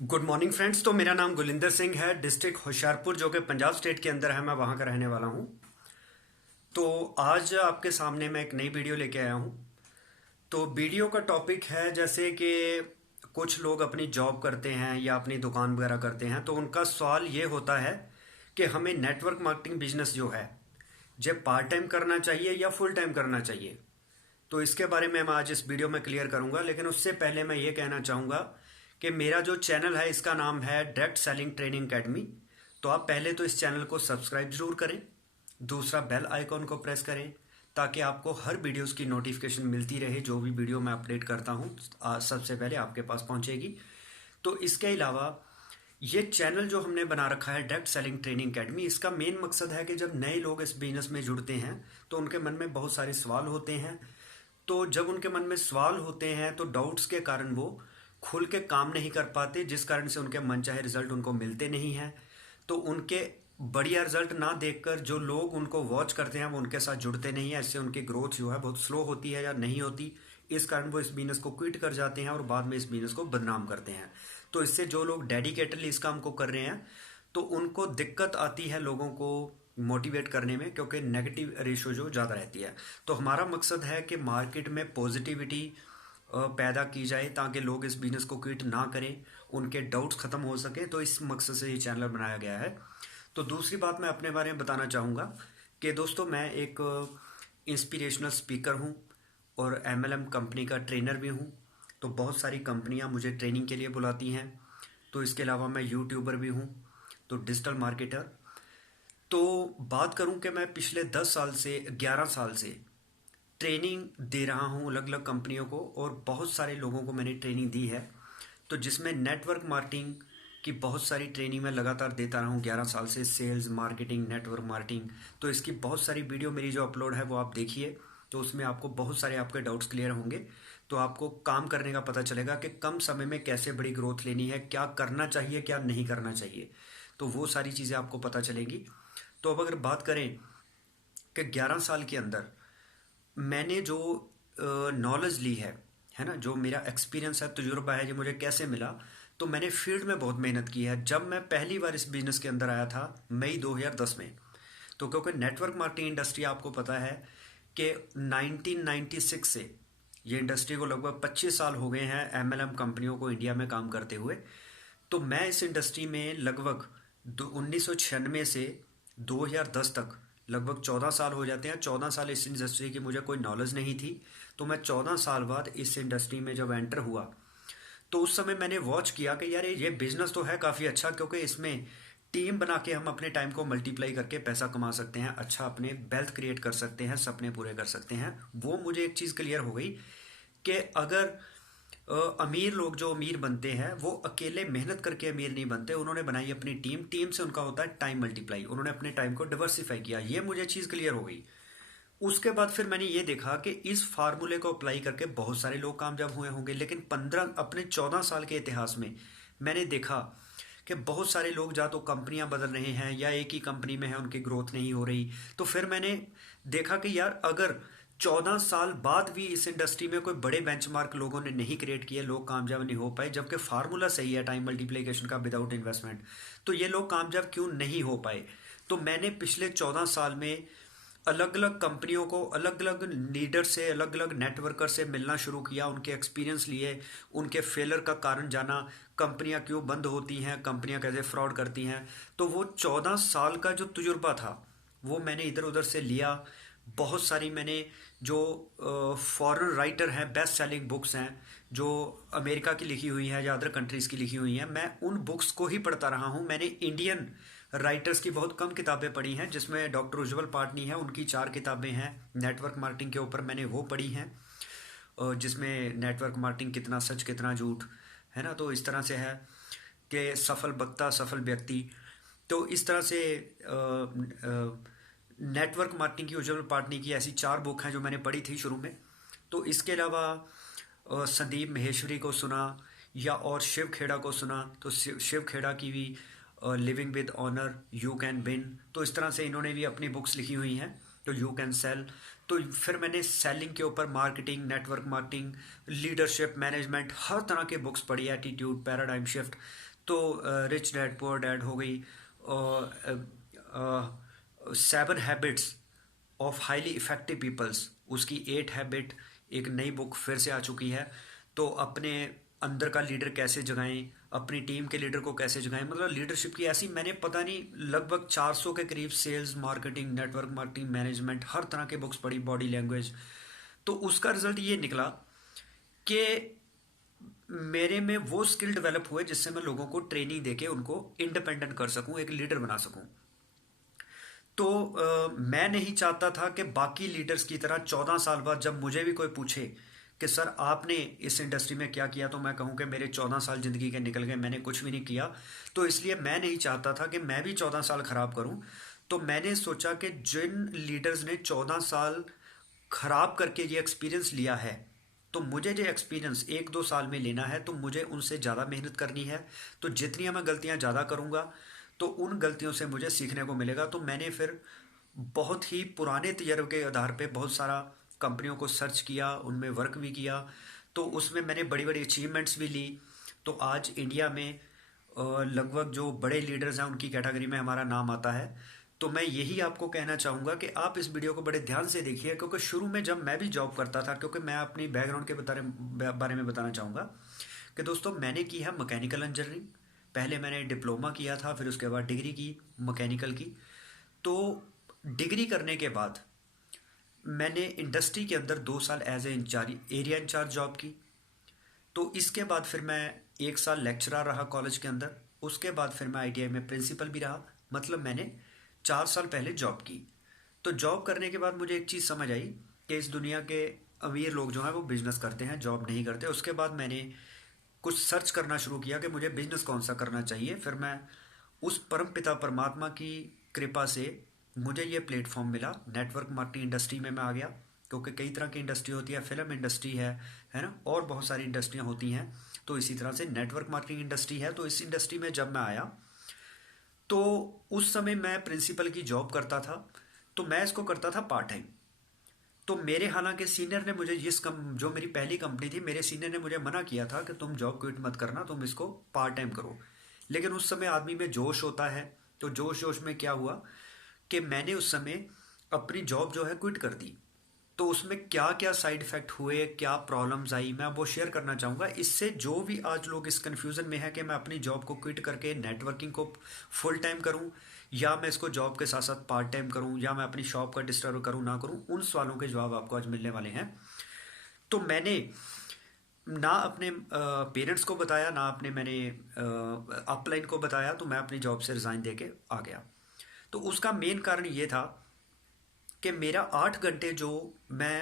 Good morning friends. तो मेरा नाम गुलिंदर सिंह है, डिस्ट्रिक्ट होशियारपुर जो कि पंजाब स्टेट के अंदर है, मैं वहाँ का रहने वाला हूँ। तो आज आपके सामने मैं एक नई वीडियो लेके आया हूँ। तो वीडियो का टॉपिक है जैसे कि कुछ लोग अपनी जॉब करते हैं या अपनी दुकान वगैरह करते हैं, तो उनका सवाल ये होता है कि हमें नेटवर्क मार्केटिंग बिजनेस जो है जब पार्ट टाइम करना चाहिए या फुल टाइम करना चाहिए। तो इसके बारे में मैं आज इस वीडियो में क्लियर करूंगा, लेकिन उससे पहले मैं ये कहना चाहूँगा कि मेरा जो चैनल है इसका नाम है डायरेक्ट सेलिंग ट्रेनिंग अकेडमी। तो आप पहले तो इस चैनल को सब्सक्राइब जरूर करें, दूसरा बेल आइकॉन को प्रेस करें ताकि आपको हर वीडियोस की नोटिफिकेशन मिलती रहे। जो भी वीडियो मैं अपडेट करता हूँ सबसे पहले आपके पास पहुँचेगी। तो इसके अलावा ये चैनल जो हमने बना रखा है डायरेक्ट सेलिंग ट्रेनिंग अकेडमी, इसका मेन मकसद है कि जब नए लोग इस बिजनेस में जुड़ते हैं तो उनके मन में बहुत सारे सवाल होते हैं। तो जब उनके मन में सवाल होते हैं तो डाउट्स के कारण वो खुल के काम नहीं कर पाते, जिस कारण से उनके मनचाहे रिजल्ट उनको मिलते नहीं हैं। तो उनके बढ़िया रिजल्ट ना देखकर जो लोग उनको वॉच करते हैं वो उनके साथ जुड़ते नहीं हैं। इससे उनकी ग्रोथ जो है बहुत स्लो होती है या नहीं होती। इस कारण वो इस बिजनेस को क्विट कर जाते हैं और बाद में इस बिजनेस को बदनाम करते हैं। तो इससे जो लोग डेडिकेटली इस काम को कर रहे हैं तो उनको दिक्कत आती है लोगों को मोटिवेट करने में, क्योंकि नेगेटिव रेशो जो ज़्यादा रहती है। तो हमारा मकसद है कि मार्केट में पॉजिटिविटी पैदा की जाए ताकि लोग इस बिजनेस को क्विट ना करें, उनके डाउट्स ख़त्म हो सके। तो इस मकसद से ये चैनल बनाया गया है। तो दूसरी बात मैं अपने बारे में बताना चाहूँगा कि दोस्तों मैं एक इंस्पिरेशनल स्पीकर हूँ और एमएलएम कंपनी का ट्रेनर भी हूँ। तो बहुत सारी कंपनियाँ मुझे ट्रेनिंग के लिए बुलाती हैं। तो इसके अलावा मैं यूट्यूबर भी हूँ, तो डिजिटल मार्केटर। तो बात करूं कि मैं पिछले 10 साल से 11 साल से ट्रेनिंग दे रहा हूं अलग अलग कंपनियों को, और बहुत सारे लोगों को मैंने ट्रेनिंग दी है। तो जिसमें नेटवर्क मार्केटिंग की बहुत सारी ट्रेनिंग मैं लगातार देता रहा हूँ 11 साल से, सेल्स मार्केटिंग, नेटवर्क मार्केटिंग। तो इसकी बहुत सारी वीडियो मेरी जो अपलोड है वो आप देखिए। तो उसमें आपको बहुत सारे आपके डाउट्स क्लियर होंगे। तो आपको काम करने का पता चलेगा कि कम समय में कैसे बड़ी ग्रोथ लेनी है, क्या करना चाहिए क्या नहीं करना चाहिए। तो वो सारी चीज़ें आपको पता चलेंगी। तो अब अगर बात करें कि 11 साल के अंदर मैंने जो नॉलेज ली है ना, जो मेरा एक्सपीरियंस है, तजुर्बा है, जो मुझे कैसे मिला। तो मैंने फील्ड में बहुत मेहनत की है। जब मैं पहली बार इस बिज़नेस के अंदर आया था मई 2010 में, तो क्योंकि नेटवर्क मार्केटिंग इंडस्ट्री आपको पता है कि 1996 से ये इंडस्ट्री को लगभग 25 साल हो गए हैं एमएलएम कंपनियों को इंडिया में काम करते हुए। तो मैं इस इंडस्ट्री में लगभग 1996 से 2010 तक लगभग 14 साल हो जाते हैं। 14 साल इस इंडस्ट्री की मुझे कोई नॉलेज नहीं थी। तो मैं 14 साल बाद इस इंडस्ट्री में जब एंटर हुआ तो उस समय मैंने वॉच किया कि यार ये बिजनेस तो है काफ़ी अच्छा, क्योंकि इसमें टीम बना के हम अपने टाइम को मल्टीप्लाई करके पैसा कमा सकते हैं, अच्छा अपने वेल्थ क्रिएट कर सकते हैं, सपने पूरे कर सकते हैं। वो मुझे एक चीज़ क्लियर हो गई कि अगर अमीर लोग जो अमीर बनते हैं वो अकेले मेहनत करके अमीर नहीं बनते, उन्होंने बनाई अपनी टीम, टीम से उनका होता है टाइम मल्टीप्लाई। उन्होंने अपने टाइम को डिवर्सिफाई किया, ये मुझे चीज़ क्लियर हो गई। उसके बाद फिर मैंने ये देखा कि इस फार्मूले को अप्लाई करके बहुत सारे लोग कामयाब हुए होंगे, लेकिन 15 अपने 14 साल के इतिहास में मैंने देखा कि बहुत सारे लोग या तो कंपनियां बदल रहे हैं या एक ही कंपनी में है, उनकी ग्रोथ नहीं हो रही। तो फिर मैंने देखा कि यार अगर 14 साल बाद भी इस इंडस्ट्री में कोई बड़े बेंचमार्क लोगों ने नहीं क्रिएट किए, लोग कामयाब नहीं हो पाए, जबकि फार्मूला सही है टाइम मल्टीप्लिकेशन का विदाउट इन्वेस्टमेंट, तो ये लोग कामयाब क्यों नहीं हो पाए। तो मैंने पिछले 14 साल में अलग अलग कंपनियों को, अलग अलग लीडर से, अलग अलग नेटवर्कर से मिलना शुरू किया, उनके एक्सपीरियंस लिए, उनके फेलर का कारण जाना, कंपनियां क्यों बंद होती हैं, कंपनियां कैसे फ्रॉड करती हैं। तो वो 14 साल का जो तजुर्बा था वो मैंने इधर उधर से लिया। बहुत सारी मैंने जो फॉरेन राइटर हैं, बेस्ट सेलिंग बुक्स हैं जो अमेरिका की लिखी हुई हैं या अदर कंट्रीज़ की लिखी हुई हैं, मैं उन बुक्स को ही पढ़ता रहा हूँ। मैंने इंडियन राइटर्स की बहुत कम किताबें पढ़ी हैं, जिसमें डॉक्टर उज्जवल पाटनी है, उनकी 4 किताबें हैं नेटवर्क मार्केटिंग के ऊपर, मैंने वो पढ़ी हैं। जिसमें नेटवर्क मार्केटिंग कितना सच कितना झूठ है ना। तो इस तरह से है कि सफल वक्ता सफल व्यक्ति। तो इस तरह से नेटवर्क मार्केटिंग की उज्जवल पाटनी की ऐसी 4 बुक हैं जो मैंने पढ़ी थी शुरू में। तो इसके अलावा संदीप महेश्वरी को सुना या और शिव खेड़ा को सुना। तो शिव खेड़ा की भी living with honour, you can win, तो इस तरह से इन्होंने भी अपनी बुक्स लिखी हुई हैं। तो यू कैन सेल। तो फिर मैंने सेलिंग के ऊपर marketing, network marketing, leadership, management, हर तरह के बुक्स पढ़ी, एटीट्यूड, पैराडाइम शिफ्ट, तो रिच डैड पुअर डैड हो गई, 7 habits of highly effective peoples, उसकी 8 हैबिट, एक नई बुक फिर से आ चुकी है। तो अपने अंदर का लीडर कैसे जगाएं, अपनी टीम के लीडर को कैसे जगाएं, मतलब लीडरशिप की ऐसी मैंने पता नहीं लगभग 400 के करीब sales, marketing, network marketing, management, हर तरह के बुक्स पढ़ी, बॉडी लैंग्वेज। तो उसका रिजल्ट ये निकला कि मेरे में वो स्किल डेवलप हुए जिससे मैं लोगों को ट्रेनिंग देके उनको इंडिपेंडेंट कर सकूं, एक लीडर बना सकूं। तो मैं नहीं चाहता था कि बाकी लीडर्स की तरह 14 साल बाद जब मुझे भी कोई पूछे कि सर आपने इस इंडस्ट्री में क्या किया, तो मैं कहूं कि मेरे 14 साल ज़िंदगी के निकल गए, मैंने कुछ भी नहीं किया। तो इसलिए मैं नहीं चाहता था कि मैं भी 14 साल ख़राब करूं। तो मैंने सोचा कि जिन लीडर्स ने 14 साल खराब करके ये एक्सपीरियंस लिया है, तो मुझे जो एक्सपीरियंस 1-2 साल में लेना है, तो मुझे उनसे ज़्यादा मेहनत करनी है। तो जितनी मैं गलतियां ज़्यादा करूंगा, तो उन गलतियों से मुझे सीखने को मिलेगा। तो मैंने फिर बहुत ही पुराने तजर्बे के आधार पे बहुत सारा कंपनियों को सर्च किया, उनमें वर्क भी किया। तो उसमें मैंने बड़ी बड़ी अचीवमेंट्स भी ली। तो आज इंडिया में लगभग जो बड़े लीडर्स हैं उनकी कैटेगरी में हमारा नाम आता है। तो मैं यही आपको कहना चाहूँगा कि आप इस वीडियो को बड़े ध्यान से देखिए, क्योंकि शुरू में जब मैं भी जॉब करता था, क्योंकि मैं अपनी बैकग्राउंड के बारे में बताना चाहूँगा कि दोस्तों मैंने की है मैकेनिकल इंजीनियरिंग। पहले मैंने डिप्लोमा किया था, फिर उसके बाद डिग्री की मैकेनिकल की। तो डिग्री करने के बाद मैंने इंडस्ट्री के अंदर 2 साल as a incharge, area incharge job की। तो इसके बाद फिर मैं 1 साल लेक्चरर रहा कॉलेज के अंदर। उसके बाद फिर मैं आईटीआई में प्रिंसिपल भी रहा। मतलब मैंने 4 साल पहले जॉब की। तो जॉब करने के बाद मुझे एक चीज़ समझ आई कि इस दुनिया के अमीर लोग जो हैं वो बिजनेस करते हैं, जॉब नहीं करते। उसके बाद मैंने कुछ सर्च करना शुरू किया कि मुझे बिजनेस कौन सा करना चाहिए। फिर मैं उस परम पिता परमात्मा की कृपा से मुझे ये प्लेटफॉर्म मिला, नेटवर्क मार्केटिंग इंडस्ट्री में मैं आ गया। क्योंकि कई तरह की इंडस्ट्री होती है, फिल्म इंडस्ट्री है ना, और बहुत सारी इंडस्ट्रियाँ होती हैं। तो इसी तरह से नेटवर्क मार्केटिंग इंडस्ट्री है। तो इस इंडस्ट्री में जब मैं आया, तो उस समय मैं प्रिंसिपल की जॉब करता था। तो मैं इसको करता था पार्ट टाइम। तो मेरे हालांकि सीनियर ने मुझे जो मेरी पहली कंपनी थी, मेरे सीनियर ने मुझे मना किया था कि तुम जॉब क्विट मत करना, तुम इसको पार्ट टाइम करो। लेकिन उस समय आदमी में जोश होता है। तो जोश जोश में क्या हुआ कि मैंने उस समय अपनी जॉब जो है क्विट कर दी। तो उसमें क्या क्या साइड इफ़ेक्ट हुए, क्या प्रॉब्लम्स आई, मैं वो शेयर करना चाहूँगा। इससे जो भी आज लोग इस कन्फ्यूज़न में है कि मैं अपनी जॉब को क्विट करके नेटवर्किंग को फुल टाइम करूँ, या मैं इसको जॉब के साथ साथ पार्ट टाइम करूँ, या मैं अपनी शॉप का डिस्टर्ब करूँ ना करूँ, उन सवालों के जवाब आपको आज मिलने वाले हैं। तो मैंने ना अपने पेरेंट्स को बताया, ना अपने मैंने अपलाइन को बताया। तो मैं अपनी जॉब से रिज़ाइन दे के आ गया। तो उसका मेन कारण ये था कि मेरा 8 घंटे जो मैं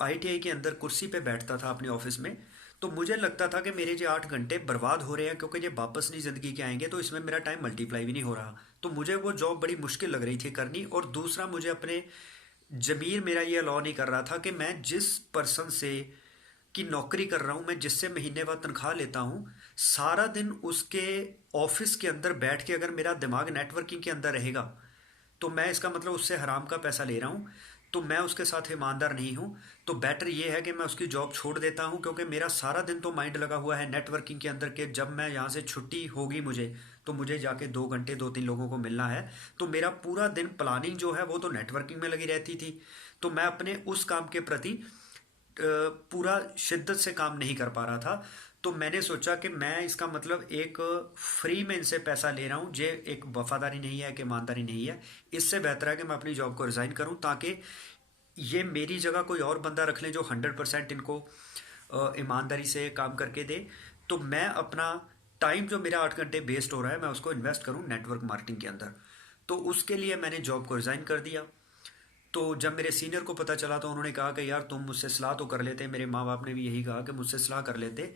आईटीआई के अंदर कुर्सी पे बैठता था अपने ऑफिस में, तो मुझे लगता था कि मेरे जो 8 घंटे बर्बाद हो रहे हैं, क्योंकि ये वापस नहीं ज़िंदगी के आएंगे। तो इसमें मेरा टाइम मल्टीप्लाई भी नहीं हो रहा। तो मुझे वो जॉब बड़ी मुश्किल लग रही थी करनी। और दूसरा, मुझे अपने ज़मीर मेरा ये अलाउ नहीं कर रहा था कि मैं जिस पर्सन से की नौकरी कर रहा हूँ, मैं जिससे महीने बाद तनख्वाह लेता हूँ, सारा दिन उसके ऑफिस के अंदर बैठ के अगर मेरा दिमाग नेटवर्किंग के अंदर रहेगा, तो मैं इसका मतलब उससे हराम का पैसा ले रहा हूँ। तो मैं उसके साथ ईमानदार नहीं हूँ। तो बेटर ये है कि मैं उसकी जॉब छोड़ देता हूँ, क्योंकि मेरा सारा दिन तो माइंड लगा हुआ है नेटवर्किंग के अंदर के जब मैं यहाँ से छुट्टी होगी मुझे, तो मुझे जाके 2 घंटे 2-3 लोगों को मिलना है। तो मेरा पूरा दिन प्लानिंग जो है वो तो नेटवर्किंग में लगी रहती थी। तो मैं अपने उस काम के प्रति पूरा शिद्दत से काम नहीं कर पा रहा था। तो मैंने सोचा कि मैं इसका मतलब एक फ्री में इनसे पैसा ले रहा हूँ, ये एक वफादारी नहीं है, कि ईमानदारी नहीं है। इससे बेहतर है कि मैं अपनी जॉब को रिज़ाइन करूँ, ताकि ये मेरी जगह कोई और बंदा रख लें जो 100% इनको ईमानदारी से काम करके दे। तो मैं अपना टाइम जो मेरा 8 घंटे वेस्ट हो रहा है, मैं उसको इन्वेस्ट करूँ नेटवर्क मार्केटिंग के अंदर। तो उसके लिए मैंने जॉब को रिज़ाइन कर दिया। तो जब मेरे सीनियर को पता चला, तो उन्होंने कहा कि यार तुम मुझसे सलाह तो कर लेते। मेरे माँ बाप ने भी यही कहा कि मुझसे सलाह कर लेते।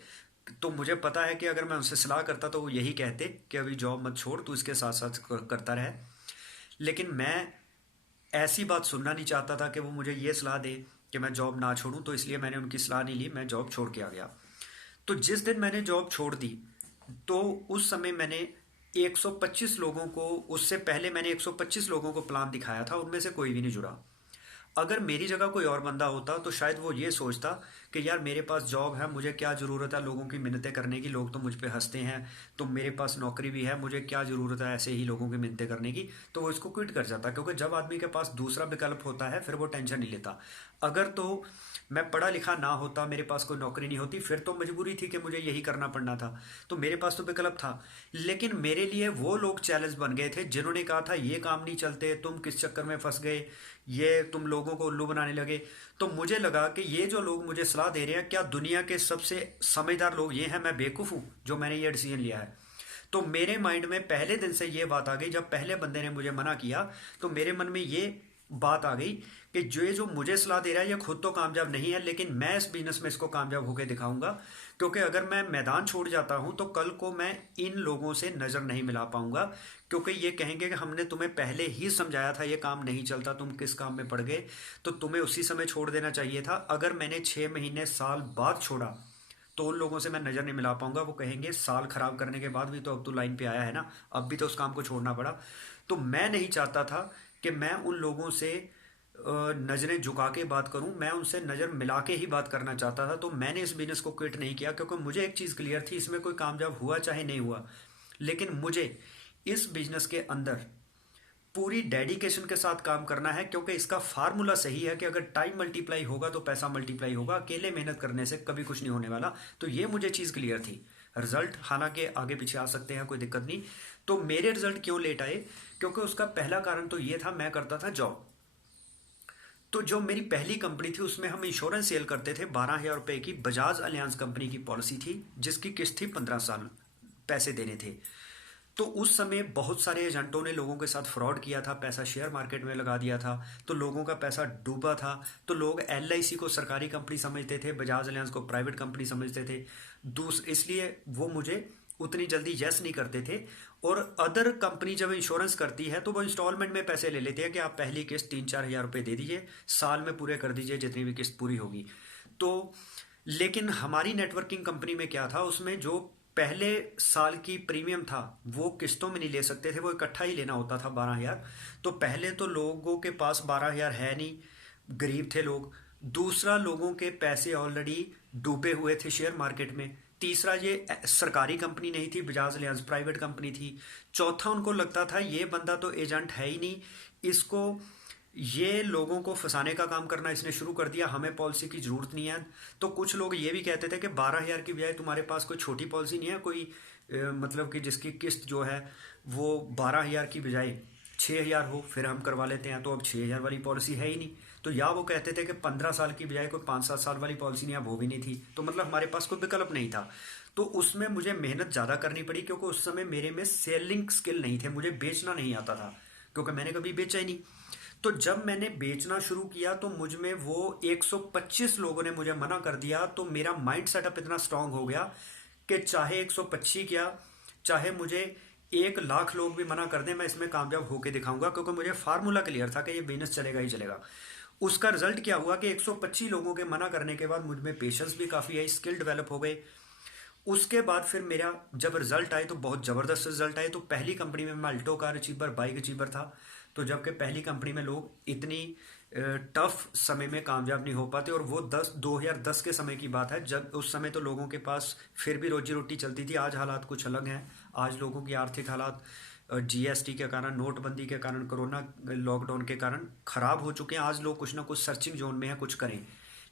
तो मुझे पता है कि अगर मैं उनसे सलाह करता तो वो यही कहते कि अभी जॉब मत छोड़, तू इसके साथ साथ करता रहे। लेकिन मैं ऐसी बात सुनना नहीं चाहता था कि वो मुझे ये सलाह दे कि मैं जॉब ना छोड़ूं। तो इसलिए मैंने उनकी सलाह नहीं ली, मैं जॉब छोड़ के आ गया। तो जिस दिन मैंने जॉब छोड़ दी, तो उस समय मैंने 125 लोगों को, उससे पहले मैंने 125 लोगों को प्लान दिखाया था, उनमें से कोई भी नहीं जुड़ा। अगर मेरी जगह कोई और बंदा होता तो शायद वो ये सोचता कि यार मेरे पास जॉब है, मुझे क्या ज़रूरत है लोगों की मिन्नतें करने की, लोग तो मुझ पे हंसते हैं, तो मेरे पास नौकरी भी है, मुझे क्या ज़रूरत है ऐसे ही लोगों की मिन्नतें करने की। तो वो इसको क्विट कर जाता, क्योंकि जब आदमी के पास दूसरा विकल्प होता है फिर वो टेंशन नहीं लेता। अगर तो मैं पढ़ा लिखा ना होता, मेरे पास कोई नौकरी नहीं होती, फिर तो मजबूरी थी कि मुझे यही करना पड़ना था, तो मेरे पास तो विकल्प था। लेकिन मेरे लिए वो लोग चैलेंज बन गए थे जिन्होंने कहा था ये काम नहीं चलते, तुम किस चक्कर में फंस गए, ये तुम लोगों को उल्लू बनाने लगे। तो मुझे लगा कि ये जो लोग मुझे सलाह दे रहे हैं, क्या दुनिया के सबसे समझदार लोग ये हैं, मैं बेवकूफ़ हूँ जो मैंने ये डिसीजन लिया है। तो मेरे माइंड में पहले दिन से ये बात आ गई, जब पहले बंदे ने मुझे मना किया तो मेरे मन में ये बात आ गई कि जो ये जो मुझे सलाह दे रहा है ये खुद तो कामयाब नहीं है, लेकिन मैं इस बिजनेस में इसको कामयाब होकर दिखाऊंगा। क्योंकि अगर मैं मैदान छोड़ जाता हूं तो कल को मैं इन लोगों से नज़र नहीं मिला पाऊंगा, क्योंकि ये कहेंगे कि हमने तुम्हें पहले ही समझाया था ये काम नहीं चलता, तुम किस काम में पड़ गए, तो तुम्हें उसी समय छोड़ देना चाहिए था। अगर मैंने 6 महीने साल बाद छोड़ा तो उन लोगों से मैं नज़र नहीं मिला पाऊंगा। वो कहेंगे साल खराब करने के बाद भी तो अब तो लाइन पे आया है ना, अब भी तो उस काम को छोड़ना पड़ा। तो मैं नहीं चाहता था कि मैं उन लोगों से नज़रें झुका के बात करूं, मैं उनसे नज़र मिला के ही बात करना चाहता था। तो मैंने इस बिजनेस को क्विट नहीं किया, क्योंकि मुझे एक चीज़ क्लियर थी, इसमें कोई कामयाब हुआ चाहे नहीं हुआ, लेकिन मुझे इस बिजनेस के अंदर पूरी डेडिकेशन के साथ काम करना है। क्योंकि इसका फार्मूला सही है कि अगर टाइम मल्टीप्लाई होगा तो पैसा मल्टीप्लाई होगा, अकेले मेहनत करने से कभी कुछ नहीं होने वाला। तो ये मुझे चीज़ क्लियर थी। रिजल्ट हालांकि आगे पीछे आ सकते हैं, कोई दिक्कत नहीं। तो मेरे रिजल्ट क्यों लेट आए, क्योंकि उसका पहला कारण तो ये था, मैं करता था जॉब। तो जो मेरी पहली कंपनी थी उसमें हम इंश्योरेंस सेल करते थे। 12,000 रुपए की बजाज अलियांज कंपनी की पॉलिसी थी, जिसकी किस्त थी 15 साल, पैसे देने थे। तो उस समय बहुत सारे एजेंटों ने लोगों के साथ फ्रॉड किया था, पैसा शेयर मार्केट में लगा दिया था, तो लोगों का पैसा डूबा था। तो लोग LIC को सरकारी कंपनी समझते थे, बजाज अलियांज को प्राइवेट कंपनी समझते थे। इसलिए वो मुझे उतनी जल्दी यस नहीं करते थे। और अदर कंपनी जब इंश्योरेंस करती है तो वो इंस्टॉलमेंट में पैसे ले लेते हैं कि आप पहली किस्त 3-4 हज़ार रुपये दे दीजिए, साल में पूरे कर दीजिए जितनी भी किस्त पूरी होगी। तो लेकिन हमारी नेटवर्किंग कंपनी में क्या था, उसमें जो पहले साल की प्रीमियम था वो किस्तों में नहीं ले सकते थे, वो इकट्ठा ही लेना होता था 12,000। तो पहले तो लोगों के पास 12,000 है नहीं, गरीब थे लोग। दूसरा, लोगों के पैसे ऑलरेडी डूबे हुए थे शेयर मार्केट में। तीसरा, ये सरकारी कंपनी नहीं थी, बजाज अलियांज प्राइवेट कंपनी थी। चौथा, उनको लगता था ये बंदा तो एजेंट है ही नहीं, इसको ये लोगों को फंसाने का काम करना इसने शुरू कर दिया, हमें पॉलिसी की ज़रूरत नहीं है। तो कुछ लोग ये भी कहते थे कि 12,000 की बजाय तुम्हारे पास कोई छोटी पॉलिसी नहीं है, कोई मतलब कि जिसकी किस्त जो है वो 12,000 की बजाय 6,000 हो, फिर हम करवा लेते हैं। तो अब 6,000 वाली पॉलिसी है ही नहीं। तो या वो कहते थे कि 15 साल की बजाय कोई 5-7 साल वाली पॉलिसी नहीं, अब वो भी नहीं थी। तो मतलब हमारे पास कोई विकल्प नहीं था। तो उसमें मुझे मेहनत ज़्यादा करनी पड़ी, क्योंकि उस समय मेरे में सेलिंग स्किल नहीं थे, मुझे बेचना नहीं आता था, क्योंकि मैंने कभी बेचा ही नहीं। तो जब मैंने बेचना शुरू किया तो मुझ में वो 125 लोगों ने मुझे मना कर दिया, तो मेरा माइंड सेटअप इतना स्ट्रांग हो गया कि चाहे 125 क्या, चाहे मुझे 1 लाख लोग भी मना कर दें, मैं इसमें कामयाब होके दिखाऊंगा। क्योंकि मुझे फार्मूला क्लियर था कि ये बिजनेस चलेगा ही चलेगा। उसका रिजल्ट क्या हुआ कि 125 लोगों के मना करने के बाद मुझ में पेशेंस भी काफ़ी आई, स्किल डेवलप हो गए। उसके बाद फिर मेरा जब रिजल्ट आए तो बहुत ज़बरदस्त रिजल्ट आए। तो पहली कंपनी में मैं Alto car achiever, bike achiever था। तो जबकि पहली कंपनी में लोग इतनी टफ समय में कामयाब नहीं हो पाते, और वो 2010 के समय की बात है, जब उस समय तो लोगों के पास फिर भी रोजी रोटी चलती थी। आज हालात कुछ अलग हैं। आज लोगों की आर्थिक हालात GST के कारण, नोटबंदी के कारण, कोरोना लॉकडाउन के कारण ख़राब हो चुके हैं। आज लोग कुछ ना कुछ सर्चिंग जोन में है, कुछ करें।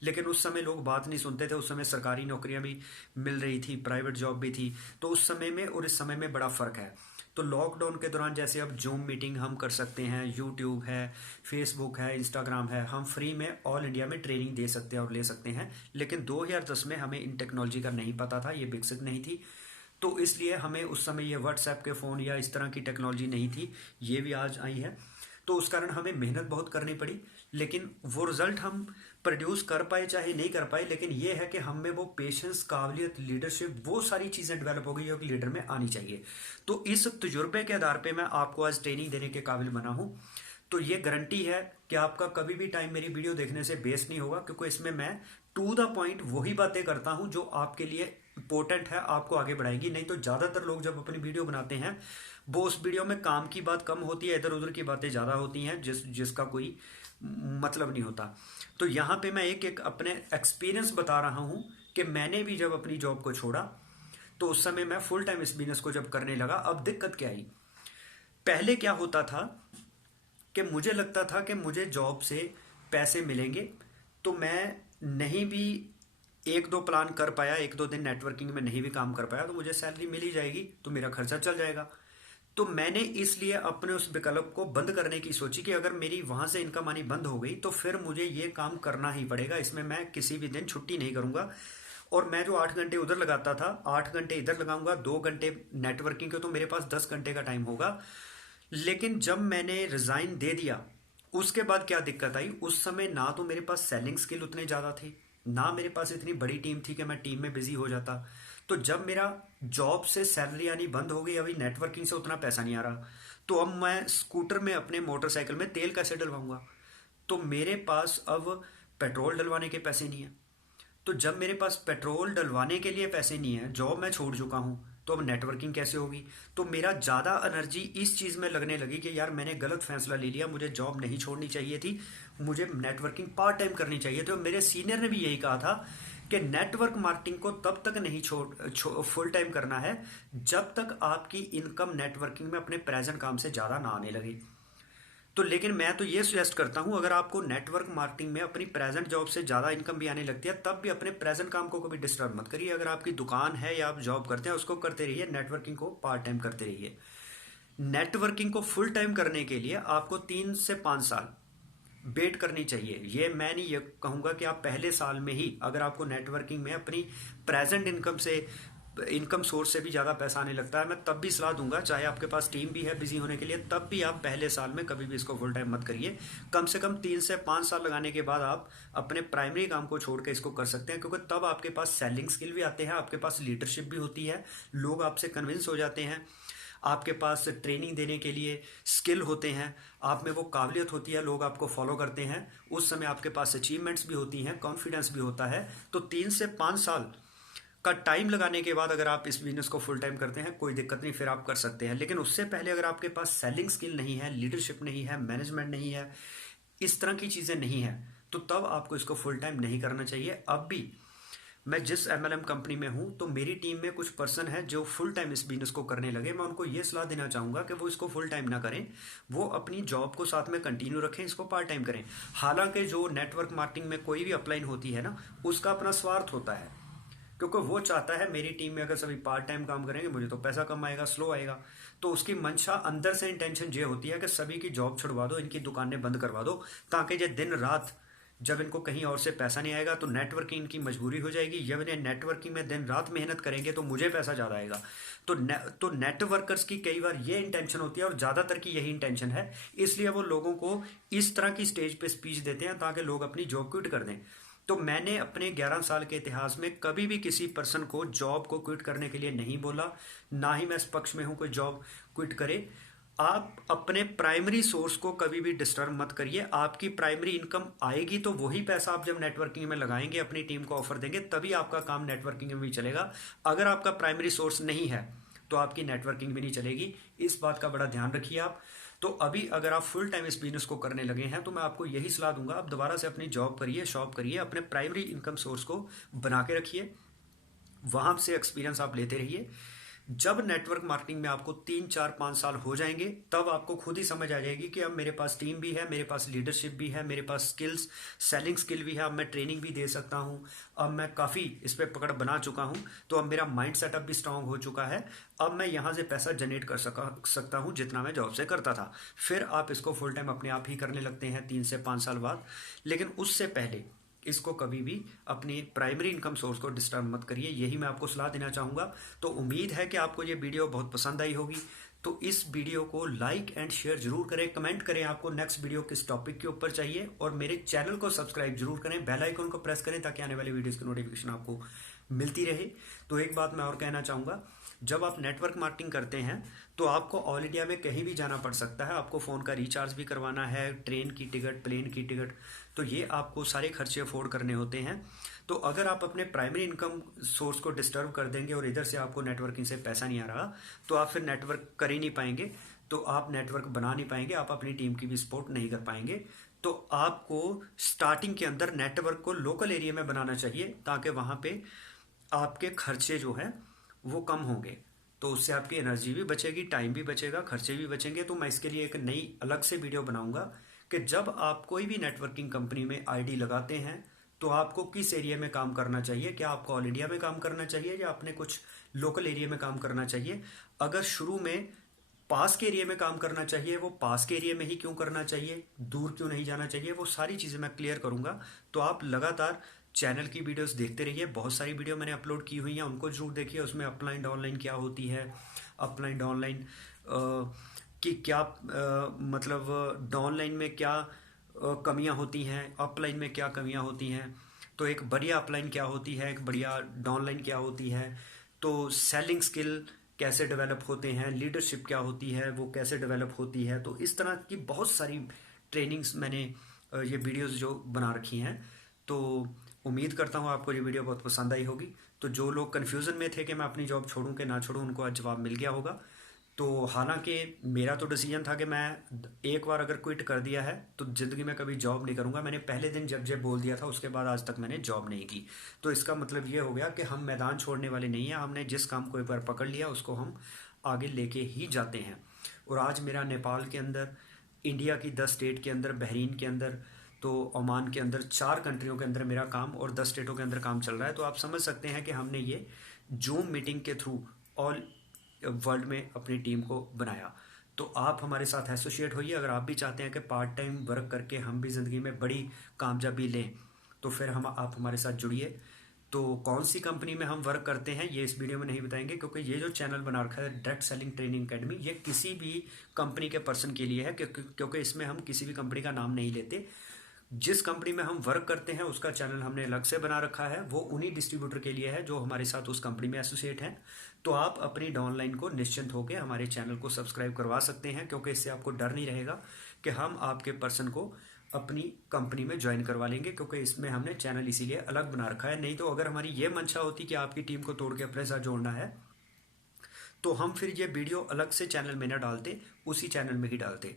लेकिन उस समय लोग बात नहीं सुनते थे। उस समय सरकारी नौकरियां भी मिल रही थी, प्राइवेट जॉब भी थी। तो उस समय में और इस समय में बड़ा फ़र्क है। तो लॉकडाउन के दौरान जैसे अब जूम मीटिंग हम कर सकते हैं, यूट्यूब है, फेसबुक है, इंस्टाग्राम है, हम फ्री में ऑल इंडिया में ट्रेनिंग दे सकते हैं और ले सकते हैं। लेकिन 2010 में हमें इन टेक्नोलॉजी का नहीं पता था, ये विकसित नहीं थी। तो इसलिए हमें उस समय ये व्हाट्सएप के फ़ोन या इस तरह की टेक्नोलॉजी नहीं थी, ये भी आज आई है। तो उस कारण हमें मेहनत बहुत करनी पड़ी, लेकिन वो रिज़ल्ट हम प्रोड्यूस कर पाए चाहे नहीं कर पाए, लेकिन ये है कि हम में वो पेशेंस, काबिलियत, लीडरशिप, वो सारी चीज़ें डेवलप हो गई जो कि लीडर में आनी चाहिए। तो इस तजुर्बे के आधार पे मैं आपको आज ट्रेनिंग देने के काबिल बना हूँ। तो ये गारंटी है कि आपका कभी भी टाइम मेरी वीडियो देखने से वेस्ट नहीं होगा, क्योंकि इसमें मैं टू द पॉइंट वही बातें करता हूँ जो आपके लिए इंपॉर्टेंट है, आपको आगे बढ़ाएगी। नहीं तो ज़्यादातर लोग जब अपनी वीडियो बनाते हैं वो उस वीडियो में काम की बात कम होती है, इधर उधर की बातें ज़्यादा होती हैं जिसका कोई मतलब नहीं होता। तो यहाँ पे मैं एक एक अपने एक्सपीरियंस बता रहा हूँ कि मैंने भी जब अपनी जॉब को छोड़ा तो उस समय मैं फुल टाइम इस बिजनेस को जब करने लगा, अब दिक्कत क्या आई। पहले क्या होता था कि मुझे लगता था कि मुझे जॉब से पैसे मिलेंगे, तो मैं नहीं भी एक दो प्लान कर पाया, एक दो दिन नेटवर्किंग में नहीं भी काम कर पाया, तो मुझे सैलरी मिल ही जाएगी, तो मेरा खर्चा चल जाएगा। तो मैंने इसलिए अपने उस विकल्प को बंद करने की सोची कि अगर मेरी वहां से इनकम आनी बंद हो गई तो फिर मुझे ये काम करना ही पड़ेगा, इसमें मैं किसी भी दिन छुट्टी नहीं करूंगा। और मैं जो 8 घंटे उधर लगाता था, 8 घंटे इधर लगाऊंगा, 2 घंटे नेटवर्किंग के, तो मेरे पास 10 घंटे का टाइम होगा। लेकिन जब मैंने रिजाइन दे दिया उसके बाद क्या दिक्कत आई, उस समय ना तो मेरे पास सेलिंग स्किल उतने ज़्यादा थे, ना मेरे पास इतनी बड़ी टीम थी कि मैं टीम में बिजी हो जाता। तो जब मेरा जॉब से सैलरी आनी बंद हो गई, अभी नेटवर्किंग से उतना पैसा नहीं आ रहा, तो अब मैं स्कूटर में अपने मोटरसाइकिल में तेल कैसे डलवाऊंगा। तो मेरे पास अब पेट्रोल डलवाने के पैसे नहीं है। तो जब मेरे पास पेट्रोल डलवाने के लिए पैसे नहीं है, जॉब मैं छोड़ चुका हूँ, तो अब नेटवर्किंग कैसे होगी। तो मेरा ज़्यादा एनर्जी इस चीज़ में लगने लगी कि यार मैंने गलत फैसला ले लिया, मुझे जॉब नहीं छोड़नी चाहिए थी, मुझे नेटवर्किंग पार्ट टाइम करनी चाहिए। तो मेरे सीनियर ने भी यही कहा था कि नेटवर्क मार्केटिंग को तब तक नहीं फुल टाइम करना है जब तक आपकी इनकम नेटवर्किंग में अपने प्रेजेंट काम से ज़्यादा ना आने लगे। तो लेकिन मैं तो ये सजेस्ट करता हूँ, अगर आपको नेटवर्क मार्केटिंग में अपनी प्रेजेंट जॉब से ज़्यादा इनकम भी आने लगती है तब भी अपने प्रेजेंट काम को कभी डिस्टर्ब मत करिए। अगर आपकी दुकान है या आप जॉब करते हैं उसको करते रहिए, नेटवर्किंग को पार्ट टाइम करते रहिए। नेटवर्किंग को फुल टाइम करने के लिए आपको 3 से 5 साल वेट करनी चाहिए। ये मैं नहीं ये कहूँगा कि आप पहले साल में ही, अगर आपको नेटवर्किंग में अपनी प्रेजेंट इनकम सोर्स से भी ज़्यादा पैसा आने लगता है, मैं तब भी सलाह दूंगा, चाहे आपके पास टीम भी है बिजी होने के लिए, तब भी आप पहले साल में कभी भी इसको फुल टाइम मत करिए। कम से कम 3 से 5 साल लगाने के बाद आप अपने प्राइमरी काम को छोड़ के इसको कर सकते हैं, क्योंकि तब आपके पास सेलिंग स्किल भी आते हैं, आपके पास लीडरशिप भी होती है, लोग आपसे कन्विंस हो जाते हैं, आपके पास ट्रेनिंग देने के लिए स्किल होते हैं, आप में वो काबिलियत होती है, लोग आपको फॉलो करते हैं, उस समय आपके पास अचीवमेंट्स भी होती हैं, कॉन्फिडेंस भी होता है। तो 3 से 5 साल का टाइम लगाने के बाद अगर आप इस बिजनेस को फुल टाइम करते हैं कोई दिक्कत नहीं, फिर आप कर सकते हैं। लेकिन उससे पहले अगर आपके पास सेलिंग स्किल नहीं है, लीडरशिप नहीं है, मैनेजमेंट नहीं है, इस तरह की चीज़ें नहीं है, तो तब आपको इसको फुल टाइम नहीं करना चाहिए। अब भी मैं जिस एमएलएम कंपनी में हूँ तो मेरी टीम में कुछ पर्सन है जो फुल टाइम इस बिजनेस को करने लगे। मैं उनको ये सलाह देना चाहूँगा कि वो इसको फुल टाइम ना करें, वो अपनी जॉब को साथ में कंटिन्यू रखें, इसको पार्ट टाइम करें। हालांकि जो नेटवर्क मार्केटिंग में कोई भी अपलाइन होती है ना, उसका अपना स्वार्थ होता है, क्योंकि वो चाहता है मेरी टीम में अगर सभी पार्ट टाइम काम करेंगे मुझे तो पैसा कम आएगा, स्लो आएगा। तो उसकी मंशा अंदर से इंटेंशन ये होती है कि सभी की जॉब छुड़वा दो, इनकी दुकानें बंद करवा दो, ताकि ये दिन रात जब इनको कहीं और से पैसा नहीं आएगा तो नेटवर्किंग इनकी मजबूरी हो जाएगी। जब इन्हें नेटवर्किंग में दिन रात मेहनत करेंगे तो मुझे पैसा ज़्यादा आएगा। तो नेटवर्कर्स की कई बार ये इंटेंशन होती है और ज़्यादातर की यही इंटेंशन है, इसलिए वो लोगों को इस तरह की स्टेज पे स्पीच देते हैं ताकि लोग अपनी जॉब क्विट कर दें। तो मैंने अपने 11 साल के इतिहास में कभी भी किसी पर्सन को जॉब को क्विट करने के लिए नहीं बोला, ना ही मैं इस पक्ष में हूं कोई जॉब क्विट करे। आप अपने प्राइमरी सोर्स को कभी भी डिस्टर्ब मत करिए। आपकी प्राइमरी इनकम आएगी तो वही पैसा आप जब नेटवर्किंग में लगाएंगे, अपनी टीम को ऑफर देंगे, तभी आपका काम नेटवर्किंग में भी चलेगा। अगर आपका प्राइमरी सोर्स नहीं है तो आपकी नेटवर्किंग भी नहीं चलेगी, इस बात का बड़ा ध्यान रखिए आप। तो अभी अगर आप फुल टाइम इस बिजनेस को करने लगे हैं तो मैं आपको यही सलाह दूंगा, आप दोबारा से अपनी जॉब करिए, शॉप करिए, अपने प्राइमरी इनकम सोर्स को बना के रखिए, वहां से एक्सपीरियंस आप लेते रहिए। जब नेटवर्क मार्केटिंग में आपको 3 4 5 साल हो जाएंगे तब आपको खुद ही समझ आ जाएगी कि अब मेरे पास टीम भी है, मेरे पास लीडरशिप भी है, मेरे पास स्किल्स सेलिंग स्किल भी है, अब मैं ट्रेनिंग भी दे सकता हूँ, अब मैं काफ़ी इस पर पकड़ बना चुका हूँ, तो अब मेरा माइंड सेटअप भी स्ट्रांग हो चुका है, अब मैं यहाँ से पैसा जनरेट कर सकता हूँ जितना मैं जॉब से करता था। फिर आप इसको फुल टाइम अपने आप ही करने लगते हैं 3 से 5 साल बाद। लेकिन उससे पहले इसको कभी भी अपनी प्राइमरी इनकम सोर्स को डिस्टर्ब मत करिए, यही मैं आपको सलाह देना चाहूँगा। तो उम्मीद है कि आपको ये वीडियो बहुत पसंद आई होगी। तो इस वीडियो को लाइक एंड शेयर जरूर करें, कमेंट करें आपको नेक्स्ट वीडियो किस टॉपिक के ऊपर चाहिए, और मेरे चैनल को सब्सक्राइब जरूर करें, बेल आइकन को प्रेस करें ताकि आने वाली वीडियोस की नोटिफिकेशन आपको मिलती रहे। तो एक बात मैं और कहना चाहूँगा, जब आप नेटवर्क मार्केटिंग करते हैं तो आपको ऑल इंडिया में कहीं भी जाना पड़ सकता है, आपको फ़ोन का रिचार्ज भी करवाना है, ट्रेन की टिकट, प्लेन की टिकट, तो ये आपको सारे खर्चे अफोर्ड करने होते हैं। तो अगर आप अपने प्राइमरी इनकम सोर्स को डिस्टर्ब कर देंगे और इधर से आपको नेटवर्किंग से पैसा नहीं आ रहा, तो आप फिर नेटवर्क कर ही नहीं पाएंगे, तो आप नेटवर्क बना नहीं पाएंगे, आप अपनी टीम की भी सपोर्ट नहीं कर पाएंगे। तो आपको स्टार्टिंग के अंदर नेटवर्क को लोकल एरिया में बनाना चाहिए, ताकि वहाँ पे आपके खर्चे जो है वो कम होंगे। तो उससे आपकी एनर्जी भी बचेगी, टाइम भी बचेगा, खर्चे भी बचेंगे। तो मैं इसके लिए एक नई अलग से वीडियो बनाऊंगा कि जब आप कोई भी नेटवर्किंग कंपनी में आईडी लगाते हैं तो आपको किस एरिया में काम करना चाहिए, क्या आपको ऑल इंडिया में काम करना चाहिए या अपने कुछ लोकल एरिया में काम करना चाहिए। अगर शुरू में पास के एरिया में काम करना चाहिए, वो पास के एरिया में ही क्यों करना चाहिए, दूर क्यों नहीं जाना चाहिए, वो सारी चीज़ें मैं क्लियर करूंगा। तो आप लगातार चैनल की वीडियोस देखते रहिए। बहुत सारी वीडियो मैंने अपलोड की हुई हैं, उनको जरूर देखिए। उसमें अपलाइन डाउनलाइन क्या होती है, अपलाइन डाउनलाइन कि क्या मतलब डाउनलाइन में क्या कमियां होती हैं, अपलाइन में क्या कमियां होती हैं, तो एक बढ़िया अपलाइन क्या होती है, एक बढ़िया डाउनलाइन क्या होती है, तो सेलिंग स्किल कैसे डेवलप होते हैं, लीडरशिप क्या होती है वो कैसे डेवलप होती है। तो इस तरह की बहुत सारी ट्रेनिंग्स मैंने ये वीडियोस जो बना रखी हैं। तो उम्मीद करता हूँ आपको ये वीडियो बहुत पसंद आई होगी। तो जो लोग कन्फ्यूज़न में थे कि मैं अपनी जॉब छोड़ूं कि ना छोड़ूं, उनको आज जवाब मिल गया होगा। तो हालांकि मेरा तो डिसीजन था कि मैं एक बार अगर क्विट कर दिया है तो ज़िंदगी में कभी जॉब नहीं करूंगा। मैंने पहले दिन जब बोल दिया था, उसके बाद आज तक मैंने जॉब नहीं की। तो इसका मतलब ये हो गया कि हम मैदान छोड़ने वाले नहीं हैं। हमने जिस काम को एक बार पकड़ लिया उसको हम आगे लेके ही जाते हैं। और आज मेरा नेपाल के अंदर, इंडिया की 10 स्टेट के अंदर, बहरीन के अंदर, तो ओमान के अंदर, 4 कंट्रियों के अंदर मेरा काम और 10 स्टेटों के अंदर काम चल रहा है। तो आप समझ सकते हैं कि हमने ये जूम मीटिंग के थ्रू ऑल वर्ल्ड में अपनी टीम को बनाया। तो आप हमारे साथ एसोसिएट होइए। अगर आप भी चाहते हैं कि पार्ट टाइम वर्क करके हम भी ज़िंदगी में बड़ी कामयाबी लें, तो फिर आप हमारे साथ जुड़िए। तो कौन सी कंपनी में हम वर्क करते हैं ये इस वीडियो में नहीं बताएंगे, क्योंकि ये जो चैनल बना रखा है डायरेक्ट सेलिंग ट्रेनिंग अकेडमी, ये किसी भी कंपनी के पर्सन के लिए है, क्योंकि इसमें हम किसी भी कंपनी का नाम नहीं लेते। जिस कंपनी में हम वर्क करते हैं उसका चैनल हमने अलग से बना रखा है, वो उन्हीं डिस्ट्रीब्यूटर के लिए है जो हमारे साथ उस कंपनी में एसोसिएट हैं। तो आप अपनी डाउनलाइन को निश्चिंत होकर हमारे चैनल को सब्सक्राइब करवा सकते हैं, क्योंकि इससे आपको डर नहीं रहेगा कि हम आपके पर्सन को अपनी कंपनी में ज्वाइन करवा लेंगे, क्योंकि इसमें हमने चैनल इसीलिए अलग बना रखा है। नहीं तो अगर हमारी ये मंशा होती कि आपकी टीम को तोड़ के अपने साथ जोड़ना है, तो हम फिर ये वीडियो अलग से चैनल में ना डालते, उसी चैनल में ही डालते।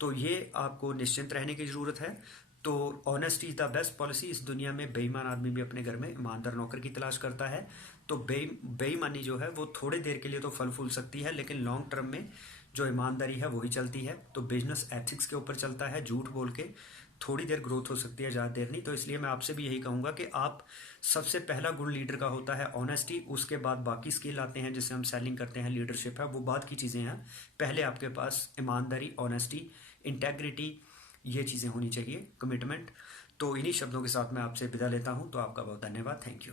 तो ये आपको निश्चिंत रहने की ज़रूरत है। तो honesty is the best policy. इस दुनिया में बेईमान आदमी भी अपने घर में ईमानदार नौकर की तलाश करता है। तो बेईमानी जो है वो थोड़ी देर के लिए तो फल फूल सकती है, लेकिन लॉन्ग टर्म में जो ईमानदारी है वही चलती है। तो बिजनेस एथिक्स के ऊपर चलता है। झूठ बोल के थोड़ी देर ग्रोथ हो सकती है, ज़्यादा देर नहीं। तो इसलिए मैं आपसे भी यही कहूँगा कि आप, सबसे पहला गुण लीडर का होता है ऑनेस्टी, उसके बाद बाकी स्किल आते हैं जिससे हम सेलिंग करते हैं, लीडरशिप है, वो बाद की चीज़ें हैं। पहले आपके पास ईमानदारी, ऑनेस्टी, इंटेग्रिटी, ये चीज़ें होनी चाहिए, कमिटमेंट। तो इन्हीं शब्दों के साथ मैं आपसे विदा लेता हूँ। तो आपका बहुत धन्यवाद। Thank you.